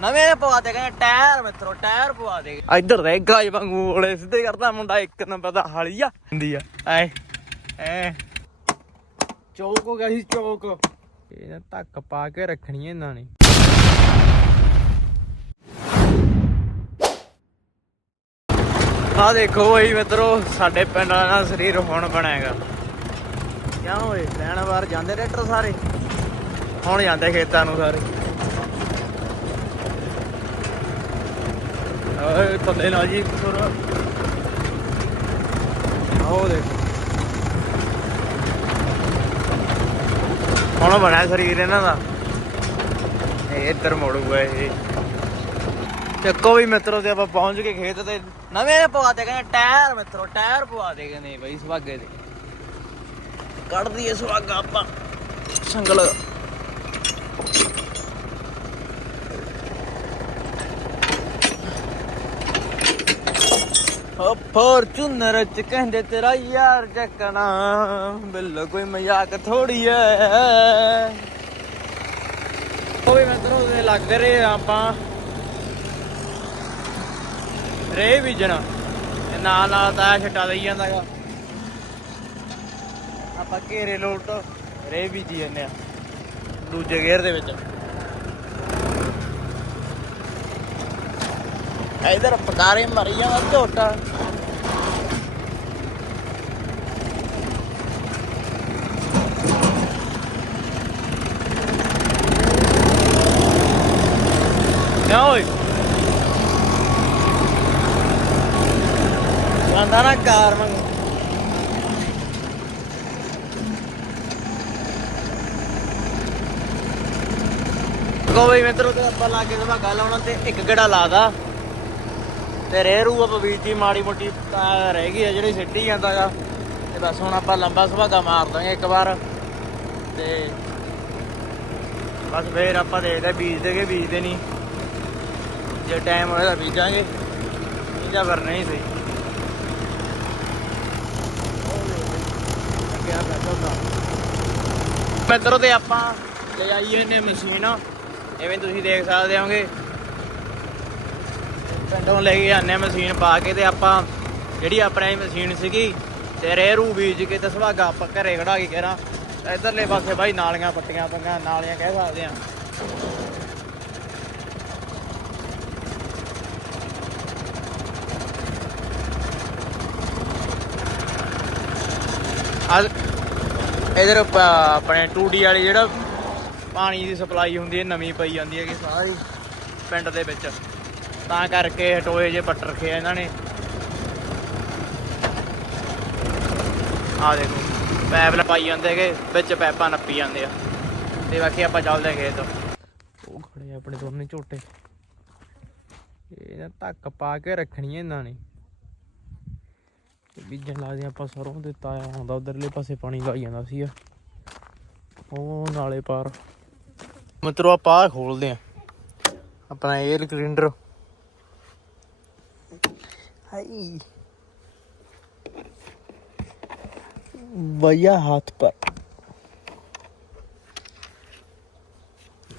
ਨਵੇਂ ਪਵਾ ਦੇ ਕਹਿੰਦੇ ਟਾਇਰ ਮਿੱਤਰੋ ਟਾਇਰ ਪਵਾ ਦੇ। ਇੱਧਰ ਦੇ ਗਾਜ ਵਾਂਗੂ ਓਲੇ ਸਿੱਧੇ ਕਰਦਾ ਮੁੰਡਾ ਇੱਕ ਨੰਬਰ ਦਾ ਹਾਲੀ ਆ। ਹੁੰਦੀ ਆ। ਐ ਐ। ਚੌਕ ਹੋ ਗਿਆ ਸੀ ਚੌਕ। ਇਹ ਧੱਕ ਪਾ ਕੇ ਰੱਖਣੀ ਐ ਇਹਨਾਂ ਨੇ। ਆ ਦੇਖੋ ਬਈ ਮਿੱਤਰੋ ਸਾਡੇ ਪਿੰਡ ਦਾ ਸਰੀਰ ਹੁਣ ਬਣਾਏਗਾ ਕਿਉਂ ਓਏ ਲੈਣ ਵਾਰ ਜਾਂਦੇ ਟਰੈਕਟਰ ਸਾਰੇ? ਹੁਣ ਜਾਂਦੇ ਖੇਤਾਂ ਨੂੰ ਸਾਰੇ। ਓਏ ਥੱਲੇ ਨਾ ਜੀ। ਸੁਰ ਆਓ ਦੇਖੋ। ਹੁਣ ਬਣਿਆ ਸਰੀਰ ਇਹਨਾਂ ਦਾ। ਇਹ ਇੱਧਰ ਮੋੜੂਗਾ ਇਹ। ਚੱਕੋ ਵੀ ਮਿੱਤਰੋ ਤੇ ਆਪਾਂ ਪਹੁੰਚ ਗਏ ਖੇਤ ਤੇ। ਨਵੇਂ ਪਵਾ ਦੇ ਕਹਿੰਦੇ, ਟਾਇਰ ਮਿੱਤਰੋ, ਟਾਇਰ ਪਵਾ ਦੇ ਕਹਿੰਦੇ ਬਈ ਸੁਹਾਗੇ ਦੇ। ਕੱਢ ਦਈਏ ਸੁਹਾਗਾ ਆਪਾਂ। ਸੰਗਲ। ਓ ਫੋਰਚੂਨਰ ਚ ਕਹਿੰਦੇ ਤੇਰਾ ਯਾਰ ਚੱਕਣਾ। ਬਿੱਲ ਕੋਈ ਮਜ਼ਾਕ ਥੋੜੀ ਐ। ਉਹ ਵੀ ਮਿੱਤਰੋ ਦੇ ਲੱਗ ਰਹੇ ਆਪਾਂ। ਰੇ ਬੀਜਣਾ ਤੇ ਨਾਲ ਨਾਲ ਤਾਂ ਛੱਟਾ ਦੇਈ ਜਾਂਦਾਗਾ। ਆਪਾਂ ਘੇਰੇ ਲੋਟ ਰੇ ਬੀਜੀ ਜਾਂਦੇ ਆ। ਦੂਜੇ ਗੇਅਰ ਦੇ ਵਿੱਚ। ਇਧਰ ਪਕਾਰੇ ਮਰੀ ਜਾਂਦਾ ਝੋਟਾ। ਕਿਆ ਓਏ। ਆਂਦਾ ਨਾ ਕਾਰ ਮੰਗ ਕੋਈ ਮਿੱਤਰੋ, ਤੇ ਆਪਾਂ ਲਾ ਕੇ ਸੁਭਾਗਾ ਲਾਉਣਾ ਤੇ ਇੱਕ ਗੜਾ ਲਾਦਾ ਤੇ ਰੇ ਰੂ ਆਪਾਂ ਬੀਜੀ ਮਾੜੀ ਮੋਟੀ ਤਾਂ ਰਹਿ ਗਈ ਆ ਜਿਹੜੀ ਸਿੱਟੀ ਜਾਂਦਾ ਆ ਤੇ ਬਸ ਹੁਣ ਆਪਾਂ ਲੰਬਾ ਸੁਭਾਗਾ ਮਾਰ ਦਾਂਗੇ ਇੱਕ ਵਾਰ। ਤੇ ਬਸ ਫੇਰ ਆਪਾਂ ਦੇਖਦੇ ਬੀਜ ਦੇਗੇ ਬੀਜਦੇ ਨਹੀਂ। ਜੇ ਟਾਈਮ ਹੋਇਆ ਤਾਂ ਬੀਜਾਂਗੇ। ਨਹੀਂ ਜਾਂ ਫਿਰ ਨਹੀਂ ਸਹੀ। ਮਿੱਤਰੋ, ਤੇ ਆਪਾਂ ਲੈ ਆਈਏ ਨੇ ਮਸ਼ੀਨ। ਐਵੇਂ ਤੁਸੀਂ ਦੇਖ ਸਕਦੇ ਹੋਗੇ। ਪਿੰਡੋਂ ਲੈ ਕੇ ਜਾਂਦੇ ਆ ਮਸ਼ੀਨ ਪਾ ਕੇ ਤੇ ਆਪਾਂ ਜਿਹੜੀ ਆਪਣੀ ਮਸ਼ੀਨ ਸੀਗੀ ਤੇ ਰੇਰੂ ਬੀਜ ਕੇ ਤੇ ਸੁਹਾਗਾ ਆਪਾਂ ਘਰੇ ਖੜਾ ਕੇ ਕਰਾਂ ਇਧਰਲੇ ਪਾਸੇ ਬਾਈ ਨਾਲੀਆਂ ਪੱਟੀਆਂ ਪੰਗਾ, ਨਾਲੀਆਂ ਕਹਿ ਸਕਦੇ ਆ। ਅੱਜ ਇਧਰ ਆਪਣੇ ਟੂਡੀ ਵਾਲੀ ਜਿਹੜਾ ਪਾਣੀ ਦੀ ਸਪਲਾਈ ਹੁੰਦੀ ਹੈ, ਨਵੀਂ ਪਈ ਜਾਂਦੀ ਹੈ ਕਿ ਸਾਰੀ ਪਿੰਡ ਦੇ ਵਿੱਚ। ਤਾਂ ਕਰਕੇ ਹਟੋਏ ਜੇ ਪੱਟ ਰੱਖੇ ਆ ਇਹਨਾਂ ਨੇ। ਆ ਦੇਖੋ, ਪੈਪ ਲਪਾਈ ਜਾਂਦੇ ਹੈਗੇ, ਵਿੱਚ ਪੈਪਾਂ ਨੱਪੀ ਜਾਂਦੇ ਆ। ਤੇ ਬਾਕੀ ਆਪਾਂ ਚੱਲਦੇ ਖੇਤ। ਉਹ ਖੜੇ ਆਪਣੇ ਦੋਨੇ ਝੋਟੇ। ਇਹ ਧੱਕ ਪਾ ਕੇ ਰੱਖਣੀ ਹੈ ਇਹਨਾਂ ਨੇ। ਬੀਜਣ ਲੱਗਦੇ ਆਪਾਂ ਸਰੋਂ ਦੇ ਤਾਇਆ ਹੁੰਦਾ, ਉਧਰਲੇ ਪਾਸੇ ਪਾਣੀ ਲਾਈ ਜਾਂਦਾ ਸੀ ਉਹ ਨਾਲੇ ਪਾਰ। ਮਿੱਤਰੋ, ਆਪਾਂ ਖੋਲਦੇ ਆ। ਆਪਣਾ 에ਅਰ ਕਲਿੰਡਰ ਹਾਈ ਭਈਆ ਹੱਥ ਪਰ।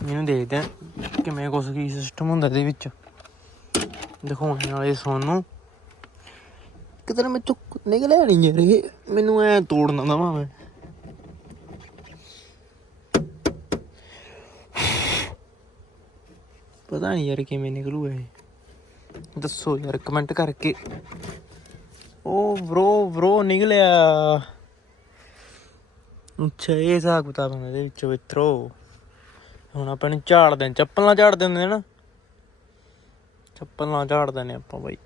ਇਹਨੂੰ ਦੇਖਦੇ ਆ ਕਿਵੇਂ ਕੁਛ ਕੀ ਸਿਸਟਮ ਹੁੰਦਾ ਇਹਦੇ ਵਿੱਚ। ਦਿਖਾਉਣ ਵਾਲੇ ਸੋਨੂੰ ਕਿਤੇ ਮੈਂ ਚੁੱਕ ਨਿਕਲਿਆ ਨਹੀਂ ਯਾਰ ਇਹ ਮੈਨੂੰ ਐ ਤੋੜਨਾ ਦਵਾਂ ਮੈਂ ਪਤਾ ਨਹੀਂ ਯਾਰ ਕਿਵੇਂ ਨਿਕਲੂ ਇਹ। ਦੱਸੋ ਯਾਰ ਕਮੈਂਟ ਕਰਕੇ। ਉਹ ਬ్రో ਬ్రో ਨਿਕਲਿਆ। ਅੱਛਾ, ਇਹ ਹਿਸਾਬ ਕਿਤਾਬ ਹੁੰਦਾ ਇਹਦੇ ਵਿੱਚ ਮਿੱਤਰੋ। ਹੁਣ ਆਪਾਂ ਨੂੰ ਝਾੜ ਦੇ ਚੱਪਲ ਨਾਲ ਝਾੜ ਦਿੰਦੇ ਨਾ ਚੱਪਲ ਝਾੜ ਦਿੰਦੇ ਆਪਾਂ ਬਾਈ।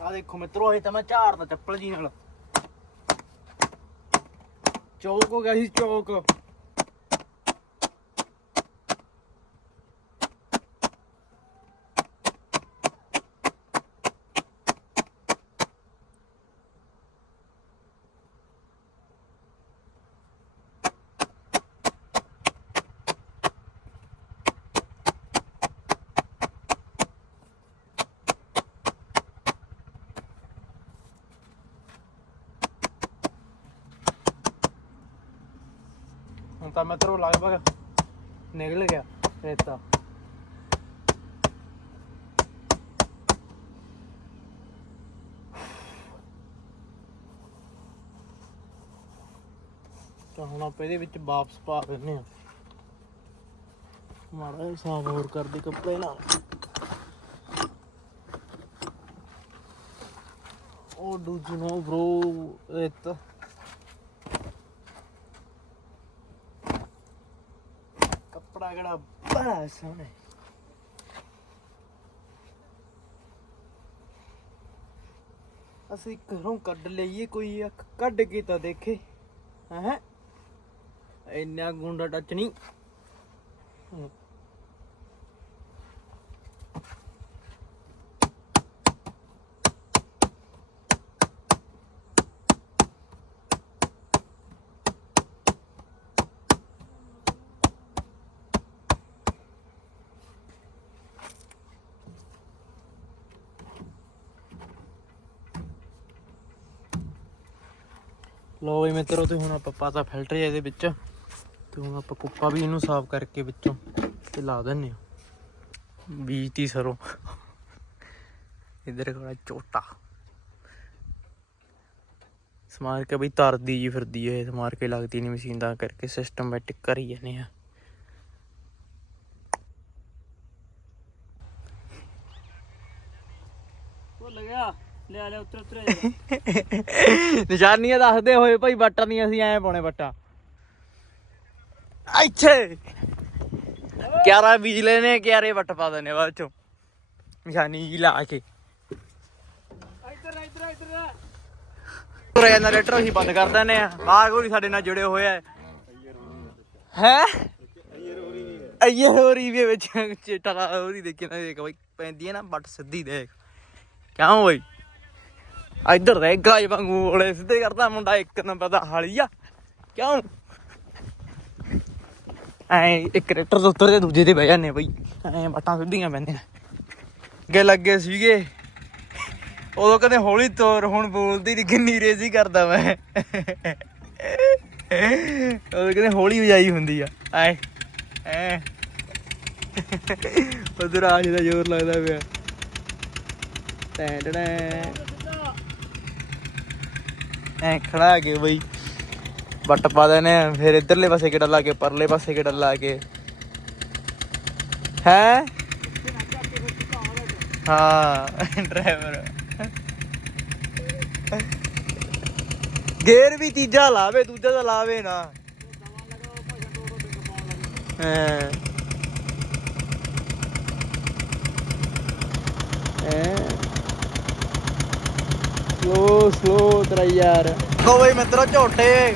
ਆ ਦੇਖੋ ਮਿੱਤਰੋ, ਇਹ ਤਾਂ ਮੈਂ ਝਾੜਦਾ ਚੱਪਲ ਜੀ ਨਾਲ। ਚੌਕ ਹੋ ਗਿਆ ਸੀ ਚੌਕ। ਹੁਣ ਤਾਂ ਮਿੱਤਰੋ ਲਗਭਗ ਨਿਕਲ ਗਿਆ, ਰੇਤਾ। ਤਾਂ ਹੁਣ ਆਪਾਂ ਇਹਦੇ ਵਿੱਚ ਵਾਪਸ ਪਾ ਦਿੰਨੇ ਆ ਮਾੜਾ ਜਿਹਾ ਸਾਫ਼ ਹੋਰ ਕਰਦੇ ਕੱਪੜੇ ਨਾਲ। ਉਹ ਦੂਜੀ ਨੂੰ ਬ్రో ਰੇਤਾ। ਕੱਪੜਾ ਕਿਹੜਾ ਬੜਾ ਸੋਹਣਾ ਹੈ। ਅਸੀਂ ਘਰੋਂ ਕੱਢ ਲਈਏ, ਕੋਈ ਅੱਖ ਕੱਢ ਕੇ ਤਾਂ ਦੇਖੇ। ਹੈ? ਇੰਨਾ ਗੁੰਡਾ ਟੱਚ ਨਹੀਂ। ਲੋ ਵੀ ਮਿੱਤਰੋ, ਤੇ ਹੁਣ ਆਪਾਂ ਪਾਤਾ ਫਿਲਟਰ ਇਹਦੇ ਵਿੱਚ। ਤੇ ਹੁਣ ਆਪਾਂ ਕੁੱਪਾ ਵੀ ਇਹਨੂੰ ਸਾਫ਼ ਕਰਕੇ ਵਿੱਚੋਂ ਤੇ ਲਾ ਦਿੰਨੇ ਆ ਬੀਜਤੀ ਸਰੋਂ। ਇਧਰ ਕੋਲ ਝੋਟਾ ਸਮਾਰ ਕੇ ਬਈ ਤਰਦੀ ਜੀ ਫਿਰਦੀ ਹੈ ਸਮਾਰ ਕੇ ਲੱਗਦੀ ਨਹੀਂ ਮਸ਼ੀਨ ਦਾ ਕਰਕੇ ਸਿਸਟਮੈਟਿਕ ਕਰੀ ਜਾਂਦੇ ਆ ਉਹ ਲਗਿਆ ਲੈ ਲੈ ਉਤਰ ਉਤਰ ਨਿਸ਼ਾਨੀਆਂ ਦੱਸਦੇ ਹੋਏ ਭਾਈ ਬੱਟਾਂ ਦੀਆਂ ਅਸੀਂ ਐਂ ਪਾਉਣੇ ਬੱਟਾਂ ਇੱਥੇ। ਕਿਆਰਾ ਬਿਜਲੇ ਨੇ ਕਿਆਰੇ ਵੱਟ ਪਾ ਦਨੇ ਬਾਅਦ ਚੋਂ। ਨਿਸ਼ਾਨੀ ਜੀ ਲਾ ਕੇ। ਇੱਧਰ ਇੱਧਰ ਇੱਧਰ ਤੁਰੇ ਜਨਰੇਟਰ ਅਸੀਂ ਬੰਦ ਕਰ ਦਿੰਦੇ ਆ। ਬਾਹਰ ਕੋਈ ਸਾਡੇ ਨਾਲ ਜੁੜੇ ਹੋਏ ਆ। ਹੈ? ਅਈਏ ਹੋਰੀ ਵੀ ਵਿੱਚ। ਚਿੱਟਾ ਉਹਦੀ ਦੇਖੀ ਨਾ ਦੇਖ ਬਈ ਪੈਂਦੀ ਹੈ ਨਾ ਬੱਟ ਸਿੱਧੀ ਦੇਖ। ਕਿਉਂ ਓਏ ਇੱਧਰ ਰਹਿ, ਗਾਜ ਵਾਂਗੂ ਉਹਲੇ ਸਿੱਧੇ ਕਰਦਾ ਮੁੰਡਾ, ਇੱਕ ਨੰਬਰ ਦਾ ਹਾਲੀਆ। ਕਿਉਂ? ਐ ਇੱਕ ਰੇਟਰ ਤੋਂ ਉੱਤਰ ਕੇ ਦੂਜੇ ਤੇ ਬਹਿ ਜਾਂਦੇ ਬਈ। ਐ ਬੱਟਾਂ ਸਿੱਧੀਆਂ ਪੈਂਦੀਆਂ। ਅੱਗੇ ਲੱਗੇ ਸੀਗੇ। ਉਦੋਂ ਕਦੇ ਹੌਲੀ ਤੋਰ, ਹੁਣ ਬੋਲਦੀ ਨਹੀਂ ਕਿੰਨੀ ਰੇਜ਼ੀ ਕਰਦਾ ਮੈਂ। ਉਹ ਕਦੇ ਹੌਲੀ ਵਜਾਈ ਹੁੰਦੀ ਆ। ਐ ਐ। ਉਧਰ ਆਜ ਦਾ ਜ਼ੋਰ ਲੱਗਦਾ ਪਿਆ। ਟੈਂ ਟੈਂ। ਐ ਖੜਾ ਕੇ ਬਈ। ਵੱਟ ਪਾ ਦੇਨੇ ਆ, ਫਿਰ ਇਧਰਲੇ ਪਾਸੇ ਕਿਹੜਾ ਲਾ ਕੇ ਪਰਲੇ ਪਾਸੇ ਕਿਹੜਾ ਲਾ ਕੇ। ਹੈ? ਹਾਂ ਡਰਾਈਵਰ ਗੇਰ ਵੀ ਤੀਜਾ ਲਾਵੇ ਦੂਜਾ ਤਾਂ ਲਾਵੇ ਨਾ। ਹਾਂ। ਸਲੋ ਸਲੋ ਤੇਰਾ ਯਾਰ। ਕੋ ਬਈ ਮਿੱਤਰੋ, ਝੋਟੇ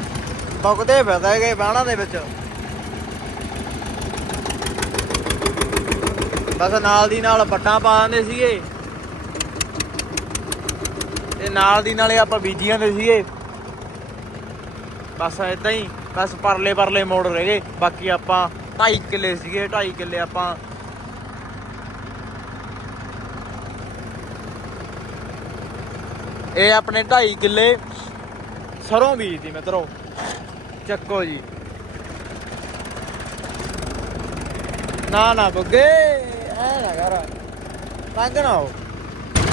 ਬੁੱਕਦੇ ਫਿਰਦਾ ਹੈਗੇ ਬਾਣਾ ਦੇ ਵਿੱਚ। ਬਸ ਨਾਲ ਦੀ ਨਾਲ ਪੱਟਾਂ ਪਾ ਦਿੰਦੇ ਸੀਗੇ। ਤੇ ਨਾਲ ਦੀ ਨਾਲੇ ਆਪਾਂ ਬੀਜੀ ਜਾਂਦੇ ਸੀਗੇ। ਬਸ ਇਦਾਂ ਹੀ, ਬਸ ਪਰਲੇ ਪਰਲੇ ਮੋੜ ਰਹਿ ਗਏ। ਬਾਕੀ ਆਪਾਂ 2.5 ਕਿੱਲੇ ਸੀਗੇ 2.5 ਕਿੱਲੇ ਆਪਾਂ ਇਹ ਆਪਣੇ 2.5 ਕਿੱਲੇ ਸਰੋਂ ਬੀਜਦੀ ਮਿੱਤਰੋ। ਚੱਕੋ ਜੀ। ਨਾ ਨਾ ਬੁੱਗੇ, ਐ ਨਾ ਕਰ। ਲੰਘ ਨਾ ਹੋ।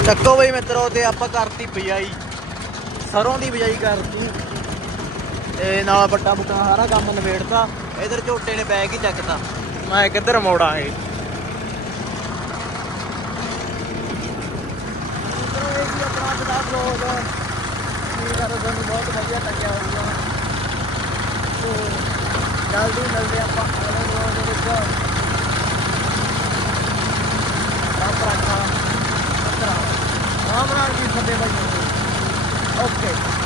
ਚੱਕੋ ਬਈ ਮਿੱਤਰੋ, ਤੇ ਆਪਾਂ ਕਰਤੀ ਬਿਜਾਈ। ਸਰੋਂ ਦੀ ਬਿਜਾਈ ਕਰਤੀ। ਤੇ ਨਾਲ ਵੱਡਾ ਬੁੱਟਾ ਸਾਰਾ ਕੰਮ ਨਵੇੜਤਾ ਇਧਰ ਝੋਟੇ ਨੇ ਬੈਗ ਹੀ ਚੱਕਤਾ। ਮੈਂ ਕਿੱਧਰ ਮੋੜਾਂ ਇਹ? ਵਲੌਗ ਜੀ ਕਰੋ, ਤੁਹਾਨੂੰ ਬਹੁਤ ਵਧੀਆ ਲੱਗਿਆ ਹੋਊਗਾ। ਸੋ, ਜਲਦੀ ਮਿਲਦੇ ਆਪਾਂ ਅਗਲੇ ਵਲੌਗ ਦੇ ਵਿੱਚ। ਰਾਮ ਰਾਖਾ ਰਾਮ ਰਾਮ। ਜੀ ਸੱਦੇ ਭਾਈ ਓਕੇ।